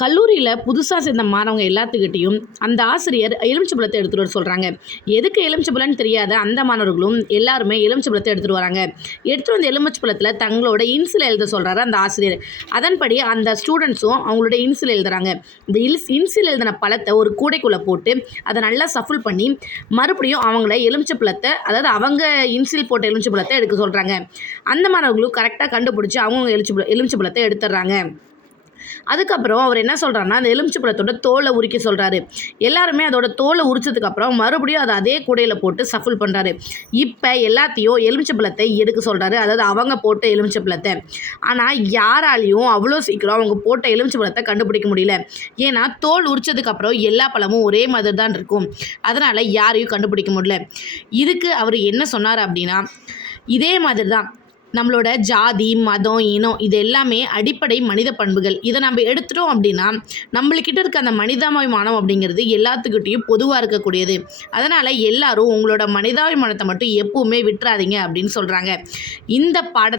கல்லூரியில் புதுசாக சேர்ந்த மாணவங்க எல்லாத்துக்கிட்டையும் அந்த ஆசிரியர் எலுமிச்சம்பழத்தை எடுத்துகிட்டு வர சொல்கிறாங்க. எதுக்கு எலுமிச்சம்பழம்னு தெரியாத அந்த மாணவர்களும் எல்லாருமே எலுமிச்சம்பழத்தை எடுத்துகிட்டு வராங்க. எடுத்துகிட்டு வந்த எலுமிச்சம்பழத்தில் தங்களோட இன்சில் எழுத சொல்கிறாரு அந்த ஆசிரியர். அதன்படி அந்த ஸ்டூடெண்ட்ஸும் அவங்களோட இன்சில் எழுதுறாங்க. இந்த இன்சில் எழுதின பழத்தை ஒரு கூடைக்குள்ளே போட்டு அதை நல்லா சஃபுல் பண்ணி மறுபடியும் அவங்கள எலுமிச்சம்பழத்தை, அதாவது அவங்க இன்சில் போட்ட எலுமிச்சம்பழத்தை எடுக்க சொல்கிறாங்க. அந்த மாணவர்களும் கரெக்டாக கண்டுபிடிச்சி அவங்க எலுமிச்சம்பழத்தை எடுத்துடுறாங்க. அதுக்கப்புறம் அவர் என்ன சொல்கிறாருன்னா, அந்த எலுமிச்சம்பழத்தோட தோலை உரிக்க சொல்கிறாரு. எல்லாருமே அதோட தோலை உரிச்சதுக்கப்புறம் மறுபடியும் அதை அதே கூடையில் போட்டு சஃபுல் பண்ணுறாரு. இப்போ எல்லாத்தையும் எலுமிச்சம்பழத்தை எடுக்க சொல்கிறாரு, அதாவது அவங்க போட்ட எலுமிச்சம்பழத்தை. ஆனால் யாராலையும் அவ்வளோ சீக்கிரம் அவங்க போட்ட எலுமிச்சம்பழத்தை கண்டுபிடிக்க முடியல. ஏன்னா தோல் உரிச்சதுக்கப்புறம் எல்லா பழமும் ஒரே மாதிரி தான் இருக்கும். அதனால் யாரையும் கண்டுபிடிக்க முடியல. இதுக்கு அவர் என்ன சொன்னார் அப்படின்னா, இதே மாதிரி தான் நம்மளோட ஜாதி, மதம், இனம் இது எல்லாமே அடிப்படை மனித பண்புகள். இதை நம்ம எடுத்துட்டோம் அப்படின்னா நம்மளுக்கிட்ட இருக்க அந்த மனிதாபிமானம் அப்படிங்கிறது எல்லாத்துக்கிட்டையும் பொதுவாக இருக்கக்கூடியது. அதனால் எல்லாரும் உங்களோட மனிதாபிமானத்தை மட்டும் எப்பவுமே விட்டுறாதீங்க அப்படின்னு சொல்கிறாங்க. இந்த பாடத்தை